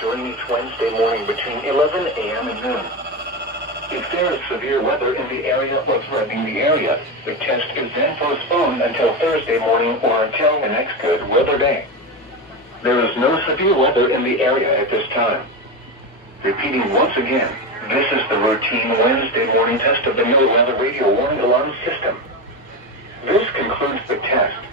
during each Wednesday morning between 11 a.m. and noon. If there is severe weather in the area or threatening the area, the test is then postponed until Thursday morning or until the next good weather day. There is no severe weather in the area at this time. Repeating once again, this is the routine Wednesday morning test of the NOAA Weather Radio Warning Alarm System. This concludes the test.